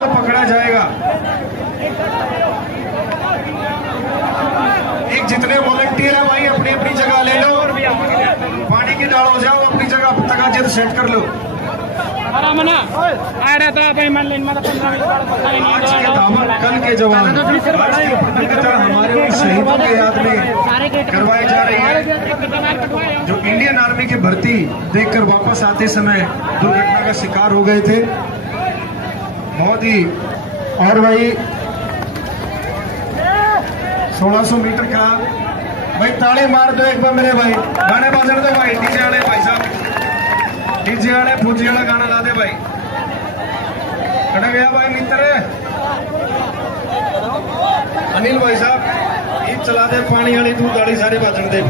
तो पकड़ा जाएगा। एक जितने वॉलंटियर है भाई अपनी अपनी जगह ले लो, पानी की डाल हो जाओ, अपनी जगह तक सेट कर लो। आज के दामन कल के जवान, आज की प्रतियोगिता हमारे उन शहीदों के याद में करवाई जा रही है जो इंडियन आर्मी की भर्ती देखकर वापस आते समय दुर्घटना का शिकार हो गए थे। बहुत ही। और भाई 1600 मीटर का भाई ताली मार दो एक बार मेरे भाई, गाने बजने दो भाई, डीजे वाले भाई साहब, डीजे वाले फौजी वाला गाना ला दे भाई। खड़ा गया भाई मित्र अनिल भाई साहब, ईद चला दे, पानी वाली दूध वाली सारे बजन दे।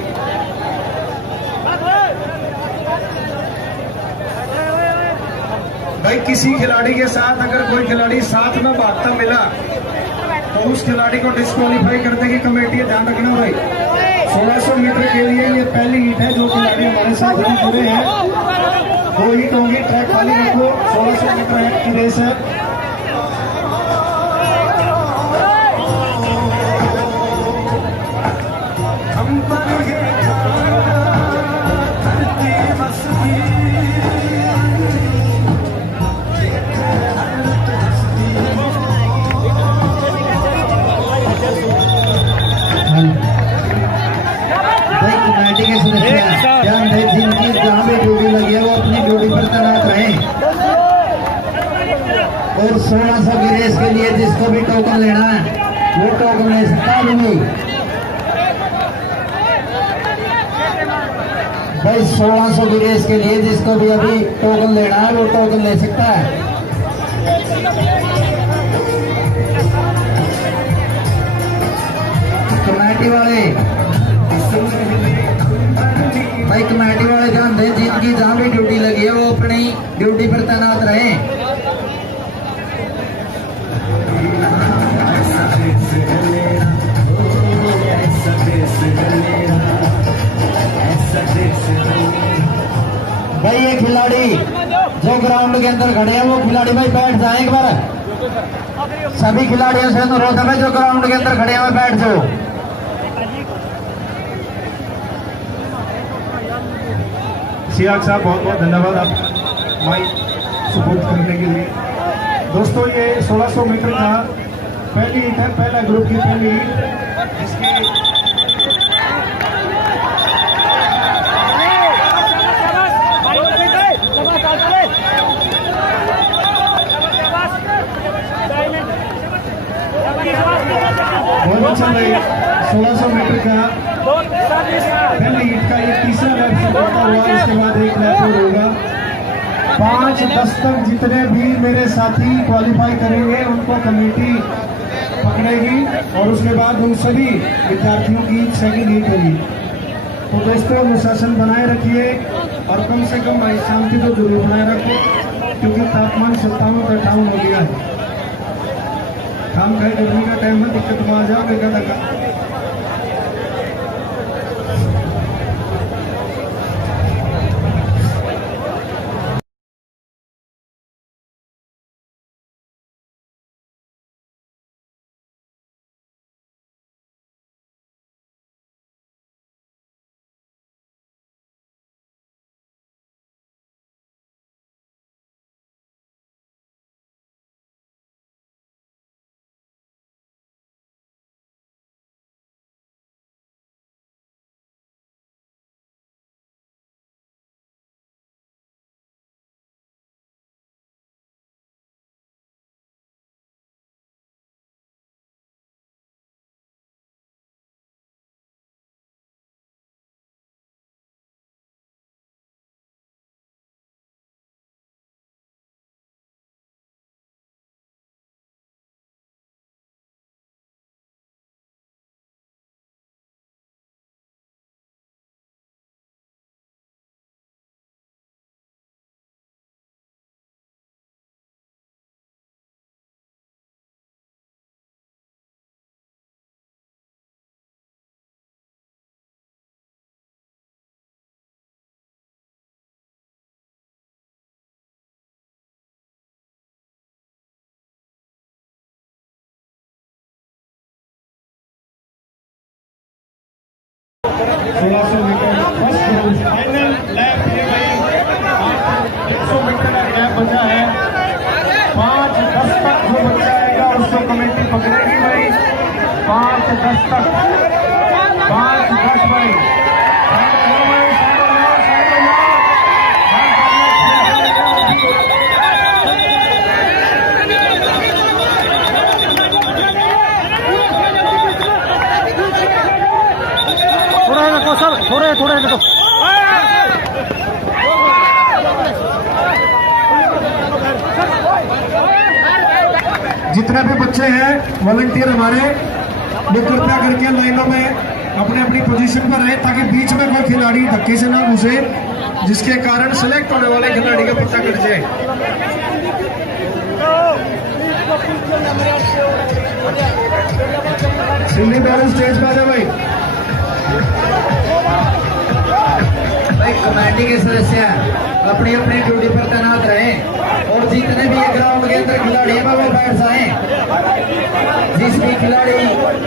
भाई किसी खिलाड़ी के साथ अगर कोई खिलाड़ी साथ में भागता मिला तो उस खिलाड़ी को डिस्क्वालीफाई करने की कमेटी ध्यान रखना भाई। 1600 मीटर के लिए ये पहली हीट है, जो खिलाड़ी हमारे साथ जुड़े हैं 2 हीट होंगी, ट्रैक खाली रखो। 1600 मीटर की रेस है। हम पर जिनकी जहाँ भी ड्यूटी लगी है वो अपनी ड्यूटी पर तैनात रहें। और 1600 की रेस के लिए जिसको भी टोकन लेना है वो टोकन ले सकता है भाई। 1600 की रेस के लिए जिसको भी अभी टोकन लेना है वो टोकन ले सकता है। कमेटी वाले भाई, कमेटी वाले ध्यान दें, जिनकी जहां भी ड्यूटी लगी है वो अपनी ड्यूटी पर तैनात रहें। भाई ये खिलाड़ी जो ग्राउंड के अंदर खड़े हैं वो खिलाड़ी भाई बैठ जाए एक बार। सभी खिलाड़ियों से अनुरोध है जो ग्राउंड के अंदर खड़े हैं बैठ जाओ। सियाग साहब बहुत बहुत धन्यवाद आप माइक सपोर्ट करने के लिए। दोस्तों ये 1600 मीटर का पहली हीट है, पहला ग्रुप की पहली हीट, जिसकी बहुत चल रही 1600 मीटर का पहले हीट का ये तीसरा लैप शुरू हुआ, इसके बाद एक लैप और होगा। 5-10 तक जितने भी मेरे साथी क्वालिफाई करेंगे उनको कमेटी पकड़ेगी और उसके बाद उन सभी विद्यार्थियों की सेकंड हीट होगी। तो दोस्तों अनुशासन बनाए रखिए और कम से कम भाई शांति तो जरूर बनाए रखो, क्योंकि तापमान 57-58 हो गया है। काम का गर्मी का टाइम है, दिक्कत में आ जाओ। 1600 metre first group final lap ये भाई 100 मीटर का गैप बचा है। 5:10 तक जो बच्चा आएगा उसको कमेटी पकड़ेगी भाई। 5:10 तक 5:10 भाई। थोड़े थोड़े तो जितने भी बच्चे हैं वॉलंटियर हमारे वो कृपया करके लाइनों में अपने अपनी पोजीशन पर रहे ताकि बीच में कोई खिलाड़ी धक्के से ना घुसे जिसके कारण सिलेक्ट होने वाले खिलाड़ी का पता कट जाए। सिल्ली बैलेंस स्टेज पे आ जाए भाई। कमेटी के सदस्य अपनी अपनी ड्यूटी पर तैनात रहे और जितने भी ग्राउंड के अंदर खिलाड़ी हैं वो बैठ जाए। जिस भी खिलाड़ी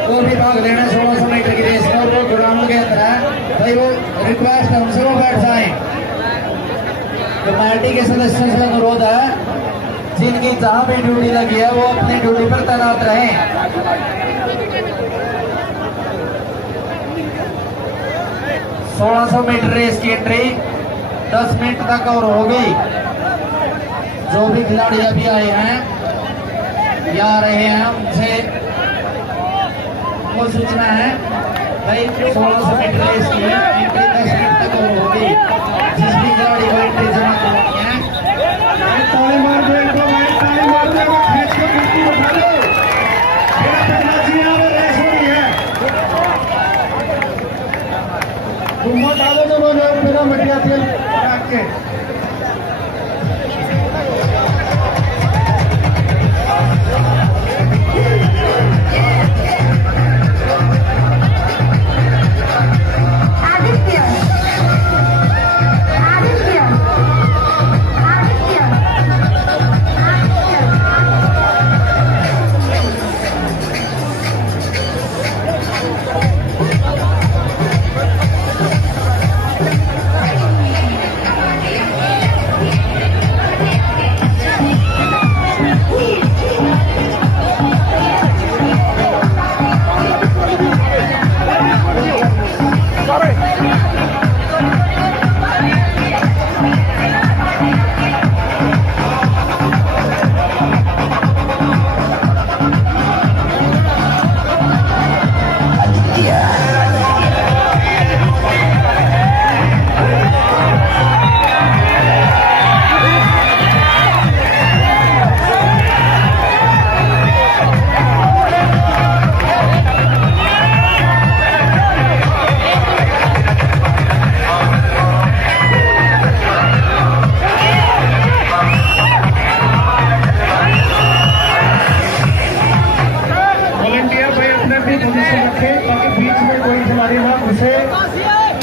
को भी भाग लेना 1600 मीटर की रेस में और वो ग्राउंड के अंदर है भाई वो रिक्वेस्ट है उनसे वो बैठ जाए। कमेटी के सदस्यों से अनुरोध है जिनकी जहां भी ड्यूटी लगी है वो अपनी ड्यूटी पर तैनात रहे। 1600 मीटर रेस की एंट्री 10 मिनट तक और हो गई। जो भी खिलाड़ी अभी आए हैं या आ रहे हैं उनसे वो सूचना है भाई 1600 मीटर रेस की एंट्री 10 मिनट तक और हो गई। जिस भी खिलाड़ी को एंट्री जमा करनी है ताली मार दो इनको, ताली मार दो, खींच के कुर्सी उठा लो। मेरा टेक्नोलॉजी यहाँ पे रेस हो रही है। तुम डालो जो बोलो मेरा मटिया तेल रख के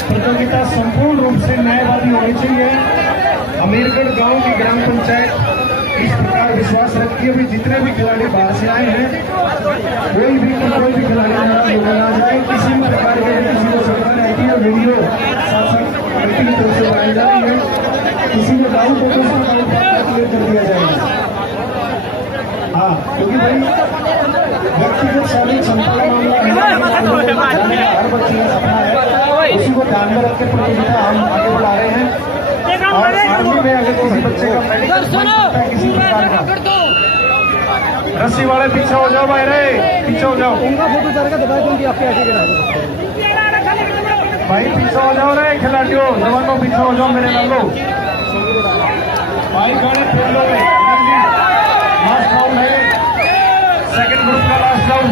प्रतियोगिता संपूर्ण रूप से न्यायवादी होनी चाहिए। अमीरगढ़ गांव की ग्राम पंचायत इस प्रकार विश्वास रखती है भी जितने भी खिलाड़ी बाहर से आए हैं कोई भी खिलाड़ी ना जाए। किसी भी प्रकार के किसी को सरकार आईटी और वीडियो कमेटी की तरफ से बनाई जा रही है। किसी को डाउट हो तो उसको डाउट क्लियर कर दिया जाएगा। हाँ, क्योंकि भाई व्यक्तिगत शारीरिक क्षमता का मामला है, हर बच्चे का सपना है, उसी को ध्यान में रख के प्रतियोगिता हम आगे बढ़ा रहे हैं। और आर्मी में अगर किसी बच्चे का मेडिकल किसी प्रकार का रस्सी वाले पीछे हो जाओ भाई रे, पीछे हो जाओ। उनका फोटो जाएगा दबाई दूंगी आपके आगे भाई पीछे हो जाओ रे खिलाड़ियों, जवानों पीछे हो जाओ मेरे लालो भाई। गाड़ी फेल लो लास्ट राउंड है, सेकंड ग्रुप का लास्ट राउंड।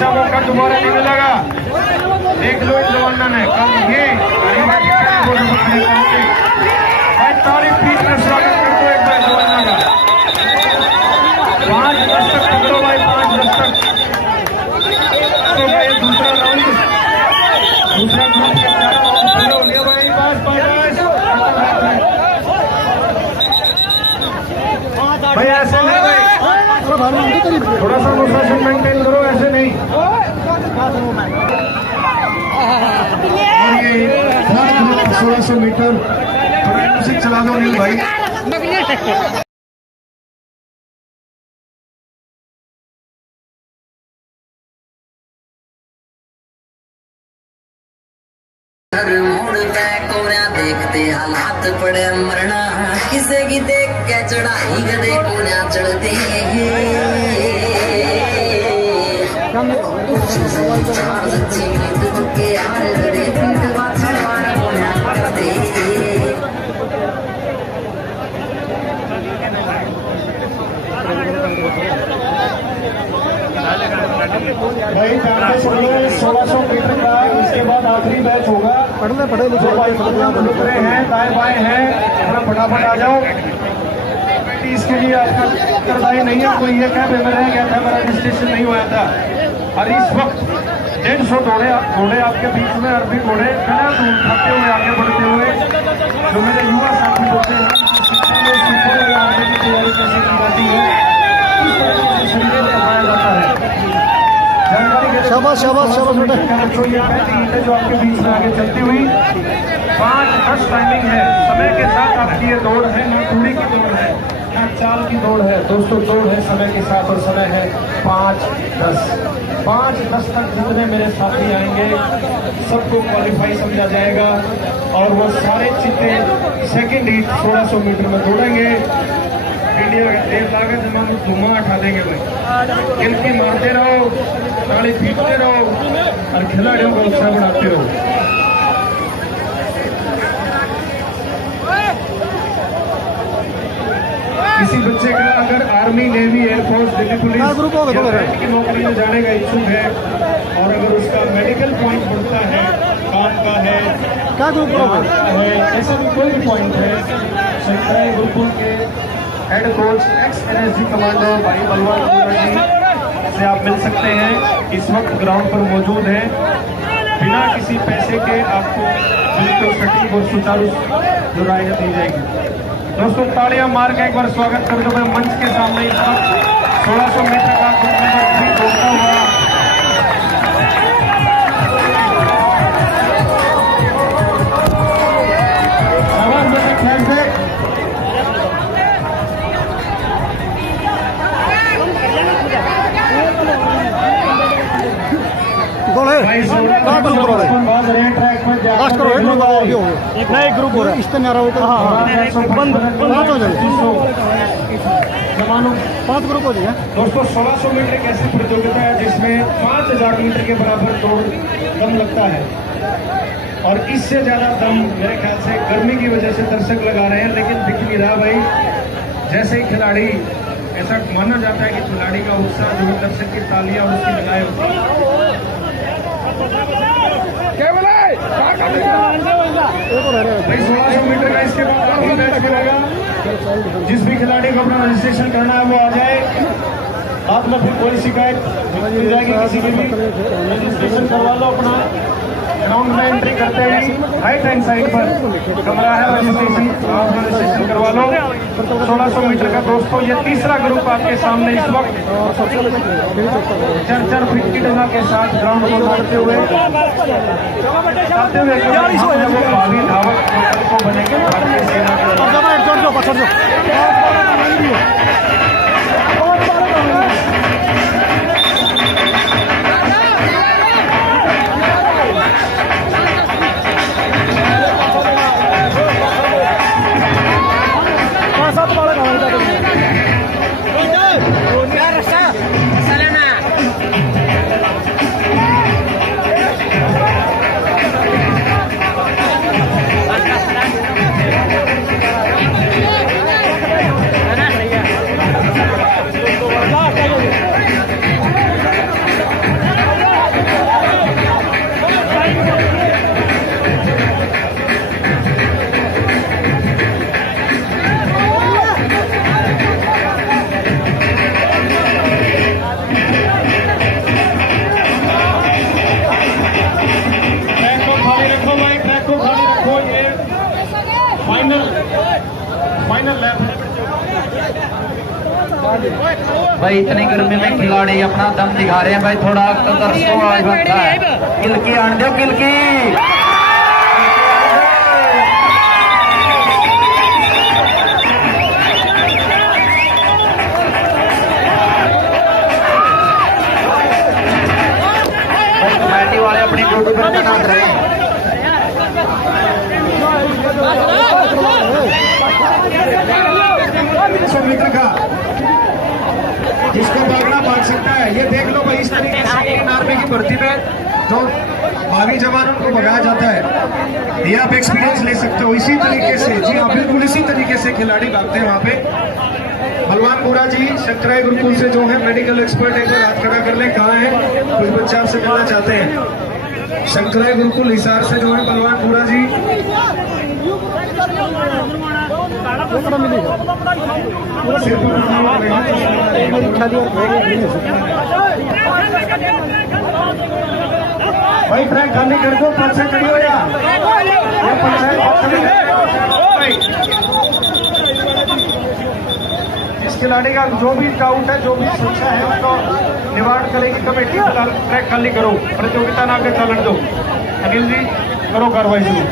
ऐसा मौका दोबारा नहीं मिलेगा। देख लो इन जवानों ने कल ये भाई तारीफ पीट में स्वागत कर दो एक बार जवानों का। 5 दस्तक पकड़ो भाई, 5 दस्तक। तो भाई दूसरा राउंड, दूसरा ग्रुप के चारों हो गया भाई। भाई ऐसे नहीं भाई, थोड़ा सा अनुशासन मेंटेन करो, ऐसे नहीं। और ये 1600 मीटर थोड़ा म्यूजिक चला दो नील भाई। देखते हालात पड़े मरना, किसे की देख के चढ़ाई गदे कोन्या चढ़ते भाई 1600 मीटर का इसके बाद आखिरी मैच होगा। पढ़े लिखे रुक रहे हैं, दाएं बाएं हैं, थोड़ा फटाफट आ जाओ। इसके लिए आपका उत्तरदायी नहीं है कोई, ये क्या पेपर है, क्या था, मेरा रजिस्ट्रेशन नहीं हुआ था। और इस वक्त 150 घोड़े आपके बीच में, अरबी घोड़े बिना दूर भागते हुए आगे बढ़ते हुए, जो मेरे युवा साथी होते हैं आर्मी की तैयारी कैसे की जाती है, इस तरह से शरीर करवाया जाता है। शाबाश शाबाश शाबाश बेटा। जो आपके बीच में आगे चलती हुई 5-10 टाइमिंग है। समय के साथ आपकी ये दौड़ है, ना दूरी की दौड़ है, ना चाल की दौड़ है दोस्तों, दौड़ है समय के साथ। और समय है 5-10 तक जितने मेरे साथी आएंगे सबको क्वालिफाई समझा जाएगा और वो सारे चित्ते सेकेंड हीट 1600 मीटर में दौड़ेंगे। इंडिया का तेल लागत जमा धुआं उठा देंगे भाई। गिनती मारते रहो, ताली पीटते रहो और खिलाड़ियों का उत्साह बढ़ाते रहो। किसी बच्चे का अगर army, navy, air force, Delhi police की नौकरी में जाने का इच्छुक है और अगर उसका मेडिकल पॉइंट बढ़ता है, काम का है, क्या ग्रुप है, ऐसा भी कोई भी पॉइंट है, संख्याएं ग्रुपों के head coach x NSG commando भाई बलवान जी से आप मिल सकते हैं। इस वक्त ग्राउंड पर मौजूद है, बिना किसी पैसे के आपको बिल्कुल सटीक और सुचारू जो राय दी जाएगी। दोस्तों तालियां मार के एक बार स्वागत कर दो मैं मंच के सामने। इस वक्त 1600 मीटर का ग्रुप नंबर 3 दौड़ता हुआ इतना एक ग्रुप हो रहा है, इस तरह बंद हो जाएगा, 5 ग्रुप हो जाएगा। दोस्तों 1600 मीटर एक ऐसी प्रतियोगिता है जिसमें 5000 मीटर के बराबर दौड़ दम लगता है और इससे ज्यादा दम मेरे ख्याल से गर्मी की वजह से दर्शक लगा रहे हैं, लेकिन दिख नहीं रहा भाई। जैसे ही खिलाड़ी, ऐसा माना जाता है कि खिलाड़ी का उत्साह जो है दर्शक की तालियां और उसकी लगाए होती है। भाई 1600 मीटर का इसके बाद काफी मैच करेगा। जिस भी खिलाड़ी को अपना रजिस्ट्रेशन करना है वो आ जाए। बाद में फिर कोई शिकायत मिल जाएगी किसी की भी, रजिस्ट्रेशन करवा लो अपना। ग्राउंड में एंट्री करते ही राइट हैंड साइड पर कमरा है रजिस्ट्रेशन, आप रजिस्ट्रेशन करवा लो। 1600 मीटर का दोस्तों ये तीसरा ग्रुप आपके सामने इस वक्त 4 फीट की डगा के साथ ग्राउंड को दौड़ते हुए भावी धावक को बनेंगे भारतीय सेना भाई इतनी गर्मी में खिलाड़ी अपना दम दिखा रहे हैं भाई, थोड़ा दर्शकों आज बनता है। किलकी आन दो, किलकी कमेटी वाले अपनी ड्यूटी पर तैनात रहे। मीटर का जिसको भागना भाग सकता है, ये देख लो भाई। इस तरीके से इंडियन आर्मी की भर्ती में जो भावी जवान उनको भगाया जाता है, ये आप एक्सपीरियंस ले सकते हो। इसी तरीके से, जी हाँ बिल्कुल इसी तरीके से खिलाड़ी भागते हैं वहाँ पे। बलवान बुरा जी शंकराय गुरुकुल से जो है मेडिकल एक्सपर्ट, एक बार हाथ खड़ा कर ले। कहाँ है? कुछ बच्चे आपसे मिलना चाहते हैं। शंकराय गुरुकुल हिसार से जो है बलवान बुरा जी। भाई ट्रैक खाली कर दो, पीछे खड़ी हो जा। इस खिलाड़ी का जो भी डाउट है, जो भी सोचा है, उसको निवारण करेगी कमेटी। फिलहाल ट्रैक खाली करो, प्रतियोगिता ना आगे चलन दो। अनिल जी करो कार्रवाई शुरू।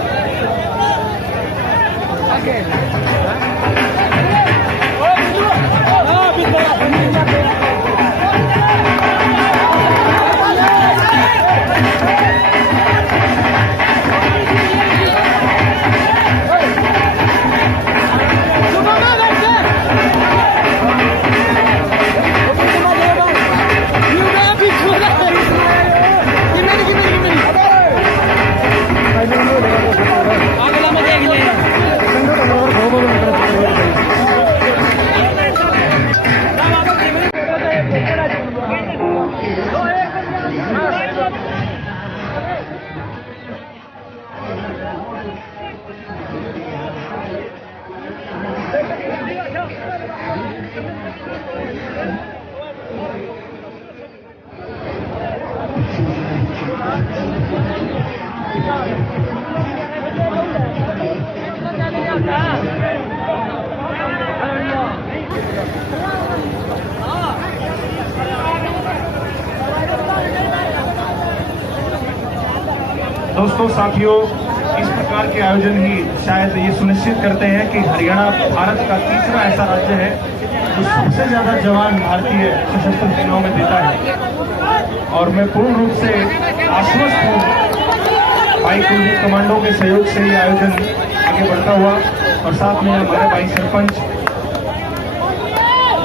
दोस्तों साथियों, इस प्रकार के आयोजन ही शायद ये सुनिश्चित करते हैं कि हरियाणा भारत का तीसरा ऐसा राज्य है जो सबसे ज्यादा जवान भारतीय सशस्त्र सेनाओं में देता है। और मैं पूर्ण रूप से आश्वस्त हूँ भाई कुलदीप कमांडो के सहयोग से ये आयोजन आगे बढ़ता हुआ। और साथ में हमारे भाई सरपंच,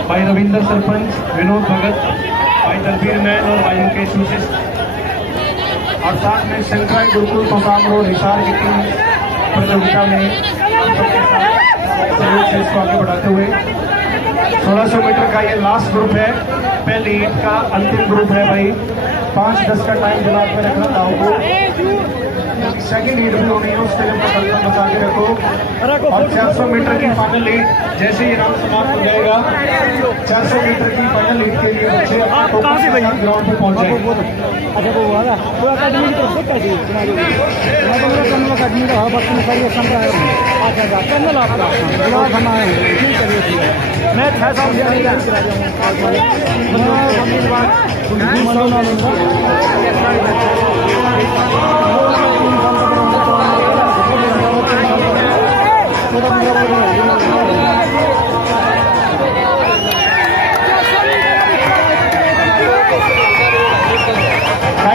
भाई रविंदर सरपंच, विनोद भगत, भाई दलबीर नैन और भाई मुकेश विशिष्ट, और साथ में शंकराय गुरुकुल तोसाम रोड हिसार की टीम प्रतियोगिता में सहयोग से इसको आगे बढ़ाते हुए 1600 मीटर का ये लास्ट ग्रुप है, पहली ईट का अंतिम ग्रुप है भाई। 5-10 का टाइम दिमाग में रखना था आपको। सेकेंड ईट भी होनी है, उसके लिए बर्तन बचा के रखो। और 400 मीटर की फाइनल ईट जैसे ही राउंड समाप्त हो जाएगा, 400 मीटर की फाइनल ईट के लिए बच्चे ग्राउंड पे पहुंच जाएंगे। अच्छा वो वाला वो अकादमी की तरफ से कैसी अकादमी का बस में सारी संप्रदाय। अच्छा कर्नल आपका ब्लॉक हम आए हैं, ठीक है ठीक है। मैं 6 साल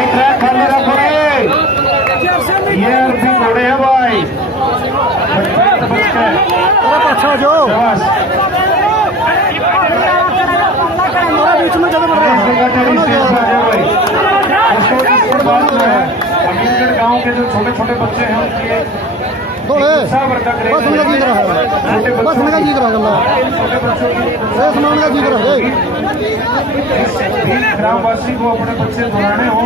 ट्रैक खाली रखो रे, ये अर्थी घोड़े हैं भाई। अच्छा जो बीच में जगह बढ़ गाँव के जो छोटे छोटे बच्चे हैं उनके बस उनका जीत रहा है, बस उनका जीत रहा है, समान का जीत रहा है। ग्रामवासी को अपने बच्चे दौड़ाने हो,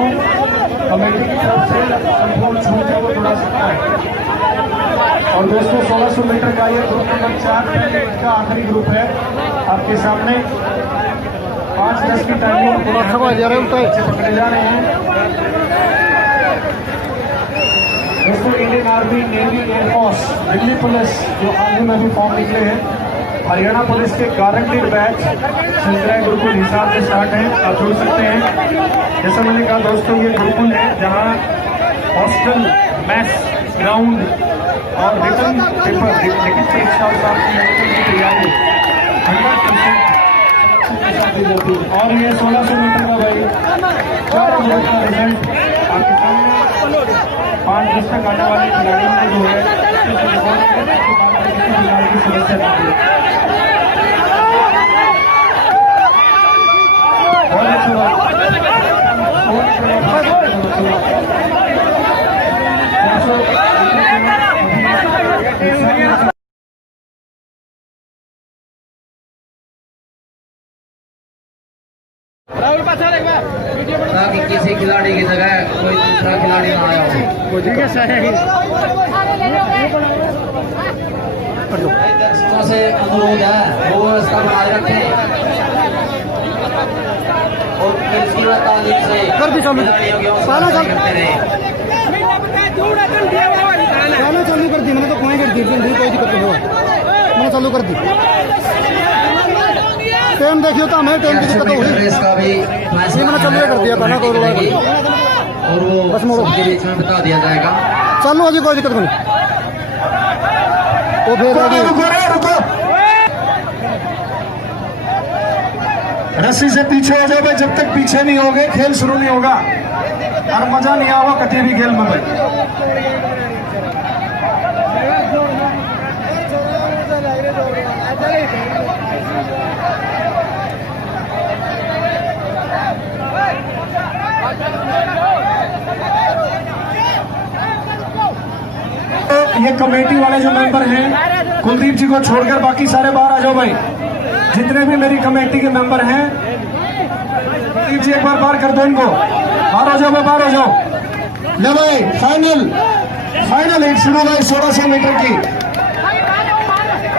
कमेटी की तरफ से संपूर्ण छूट को दौड़ा सकता है। और दोस्तों 1600 मीटर का ये ग्रुप नंबर 4 का आखिरी ग्रुप है आपके सामने। 5-10 की टाइमिंग पकड़े जा रहे हैं दोस्तों। Indian army, navy, air force, Delhi police जो हाल ही में भी फॉर्म निकले हैं, हरियाणा पुलिस के गारंटीड बैच चल रहे गुरुकुल हिसाब से स्टार्ट है, आप जुड़ सकते हैं। जैसा मैंने कहा दोस्तों, ये गुरुकुल है जहाँ हॉस्टल, मैस, ग्राउंड और रिटर्न पेपर, लिखित परीक्षा की तैयारी 100% और ये 1600 मीटर का भाई 4 मिनट का रिजल्ट आपके सामने 5 बजे तक आने वाले खिलाड़ियों को जो है की समस्या नहीं है। बहुत अच्छा ताकि किसी खिलाड़ी की जगह कोई दूसरा खिलाड़ी ना आया हो। दर्शकों से अनुरोध है वो व्यवस्था बनाए रखें और किसी व तालीम से कर दी चालू पाना करते रहे। पाना चालू कर दी, मैंने तो कोई कर दी, कोई दिक्कत नहीं हो, मैंने चालू कर दी। टाइम देखियो तो हमें टाइम की दिक्कत हो गई, रेस का भी मैंने चालू कर दिया पहला तो और वो बस मोड़ो के बीच में बता दिया जाएगा। चालू अभी कोई दिक्कत नहीं। वो फिर रुको, रस्सी से पीछे हो जाओ भाई, जब तक पीछे नहीं होगे खेल शुरू नहीं होगा और मजा नहीं आवा कटी भी खेल में भाई। ये कमेटी वाले जो मेंबर हैं, कुलदीप जी को छोड़कर बाकी सारे बाहर आ जाओ भाई। जितने भी मेरी कमेटी के मेंबर हैं, कुलदीप जी एक बार बाहर कर दो इनको, बाहर हो जाओ भाई, बाहर हो जाओ। ले भाई फाइनल हिट शुरू भाई 1600 मीटर की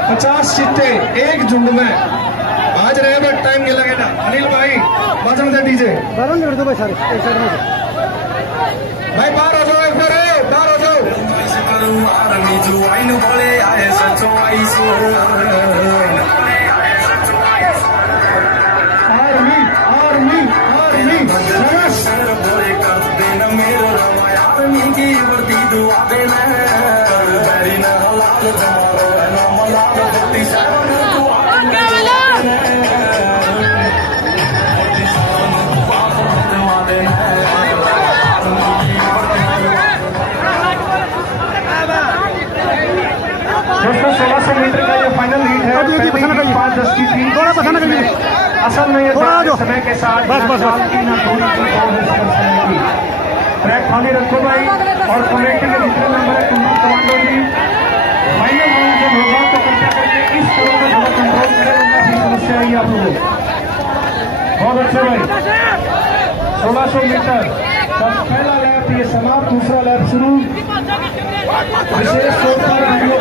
50 चिट्टे एक झुंड में आज रहे, बट टाइम के लगे ना। अनिल भाई बजन दे दीजिए बारह कर दो भाई सारे एक साइड में भाई, बाहर हो जाओ एक बार, बाहर हो जाओ। दोस्तों 1600 मीटर का ये फाइनल हीट है। 5-10 की थी, असल में ये समय के साथ ट्रैक खाली रखो भाई। और कमेटी के दूसरे नंबर है कमांडो जी, फाइनल राउंड जब होगा तो कृपया करके इस तरह से थोड़ा कंट्रोल करें, वरना समस्या आएगी आप लोगों को। बहुत अच्छे भाई, 1600 मीटर का पहला लैप ये समाप्त, दूसरा लैप शुरू। विशेष तौर पर वीडियो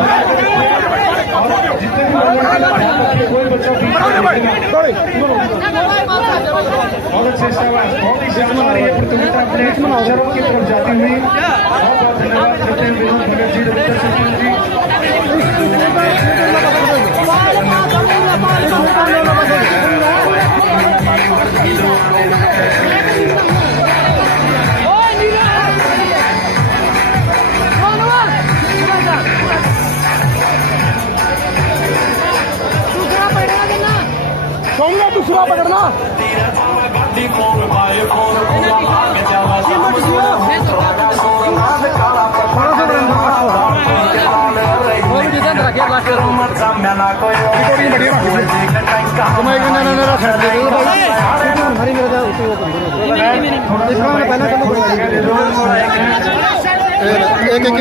और जितने भी लोग कोई बच्चा बहुत अच्छे शाबाश, बहुत ही शानदार ये प्रतियोगिता अपने अक्षरों की तरफ जाती हुई। बहुत बहुत धन्यवाद करते हैं विनोद भगत जी, रविंदर सिंह जी। दूसरा पकड़ना एक एक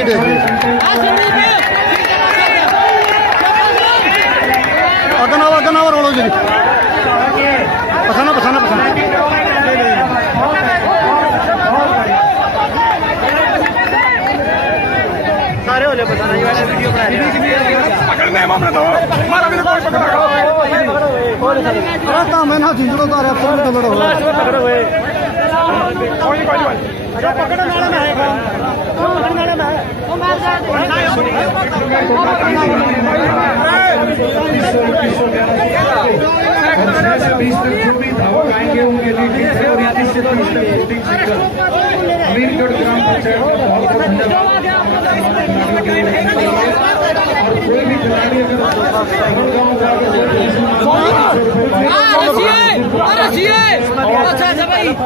अगनावा रोलो जी पसाना पसाना पसाना सारे हो जाए पसाना। ये वाले वीडियो बना पकड़ने मामला तो हमारा भी कोई पकड़ा मैं ना जिंदड़ों का पकड़ो हुए 20 तक जो भी धावक आएंगे उनके लिए ठीक है और 31 से 30 तक शूटिंग सिंगल अमीरगढ़ ग्राम पंचायत का बहुत बहुत धन्यवाद। और कोई भी खिलाड़ी अगर गाँव जाकर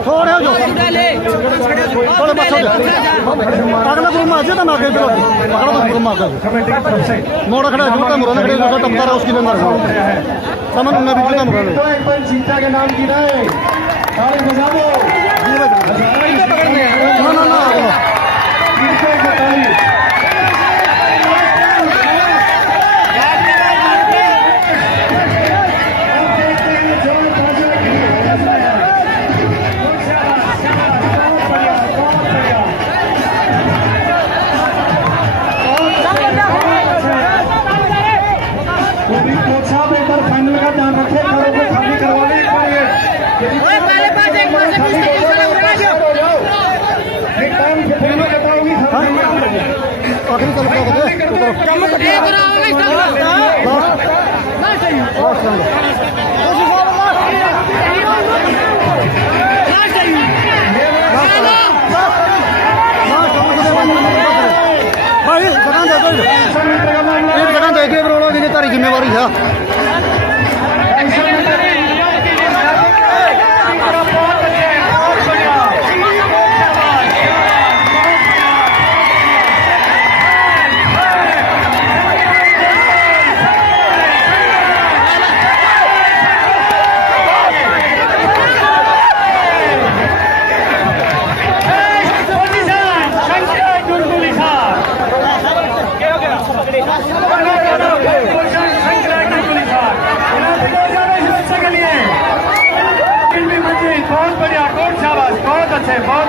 थोड़े हो जो थोड़े बच्चों अगला गुरु मार तो मार के पकड़ो तो गुरु मार कमेटी की तरफ से मोड़ा खड़ा जूता मुरा खड़े लोग टपका रहा उसकी बेमार समझ में भी जूता मुरा तो एक बार सीता के नाम की रहे ताली बजा दो ना ना फाइनल का ध्यान रखे घरों को खाली करवाने आखिरी चल भाई जगह देखिए करोड़ों की तारी जिम्मेवारी है बहुत बढ़िया, बहुत शाबाश, बहुत अच्छे, बहुत